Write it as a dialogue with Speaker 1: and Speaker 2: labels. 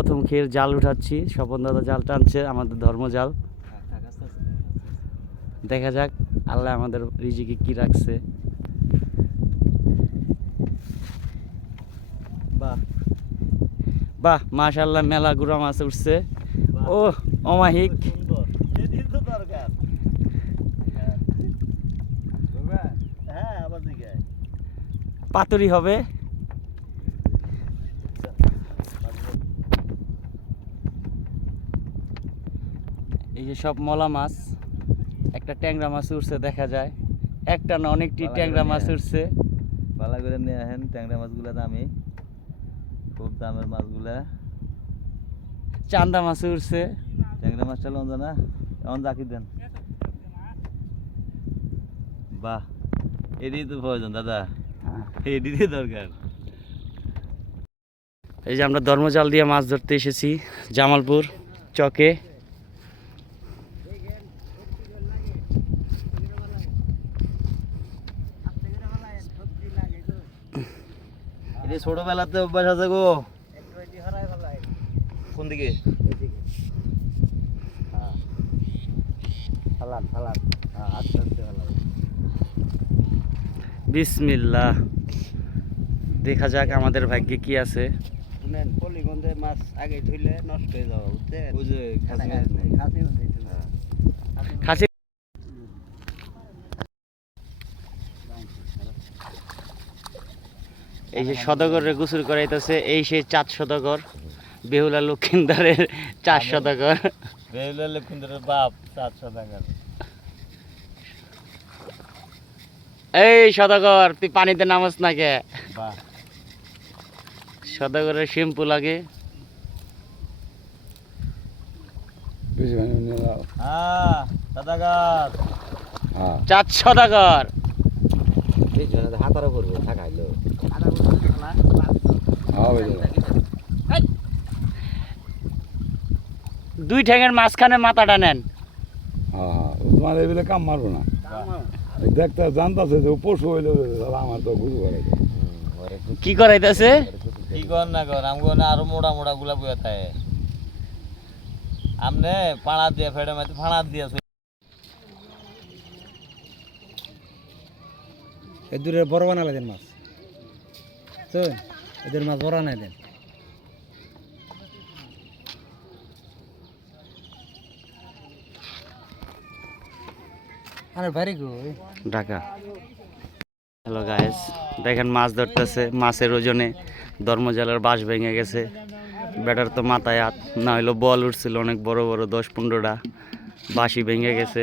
Speaker 1: প্রথম খেয়ের জাল উঠাচ্ছি। স্বপন দাদা জাল টানছে আমাদের ধর্ম জাল। দেখা যাক আল্লাহ আমাদের রিজিকে কি রাখছে।
Speaker 2: বাহ।
Speaker 1: বাহ মাশাল্লাহ মেলা গুড়া মাছ উঠছে। ও অমাহিক।
Speaker 2: হ্যাঁ। দিকে
Speaker 1: পাতুরি হবে। এই যে সব মলা মাছ একটা ট্যাংরা মাছ উঠছে দেখা যায়। একটা না অনেকটি ট্যাংরা মাছ উঠছে
Speaker 2: পালা করে নিয়ে আসেন ট্যাংরা মাছগুলো দামি। খুব দামের মাছগুলা।
Speaker 1: চান্দা মাছ উঠছে
Speaker 2: ট্যাংরা মাছটা লঞ্চ না? এমন জাকি দেন। বাহ এটাই তো প্রয়োজন দাদা। এটিরই দরকার।
Speaker 1: এই যে আমরা ধর্মজাল দিয়ে মাছ ধরতে এসেছি জামালপুর চকে।
Speaker 2: ছোটবেলাতে অভ্যাস আছে গো। কোন দিকে? ফালান ফালান। আস্তে আস্তে ফালান।
Speaker 1: বিসমিল্লাহ। দেখা যাক আমাদের ভাগ্যে কি আছে।
Speaker 3: শুনেন পলিগঞ্জে মাছ আগে ধুইলে নষ্ট হয়ে যাওয়া
Speaker 2: ওই যে। খাসি
Speaker 1: এই যে সদগরের গোসল করাইতেছে এই সেই চাঁদ সদগর বেহুলা লক্ষিন্দারের চার সদগর।
Speaker 2: বেহুলা লক্ষিন্দরের বাপ সাতশো টাকার
Speaker 1: এই সদাগর তুই পানিতে নামাস না কে?
Speaker 2: বাহ।
Speaker 1: সদগরের শ্যাম্পু লাগে।
Speaker 2: হ্যাঁ দাদাগার হাতারে পড়বে
Speaker 1: দুই ঠ্যাঙের মাঝখানে মাথাটা নেন।
Speaker 4: তোমার এগুলো কাম মারবো না। দেখতে জানতাছে যে পশু হইলে আমার তো গুরু করে
Speaker 1: কি করাইতেছে?
Speaker 2: কি কর না কর আমগো না আরও মোড়া মোড়া গুলা বইয়া থাকে। আমনে পাড়া দিয়ে ফেড়ে মাইতে ফাড়া দিয়ে
Speaker 3: এদের বড় বানালে দেন মাছ। তো, এদের মাছ বড় নাই দেন।
Speaker 1: ঢাকা। হ্যালো গায়েস দেখেন মাছ ধরতেছে, মাছের ওজনে ধর্মজালের বাঁশ ভেঙে গেছে। ব্যাটার তো মাথায় হাত, না হইল বল উঠছিল অনেক বড় বড়, দশ পনেরোটা বাঁশি ভেঙে গেছে।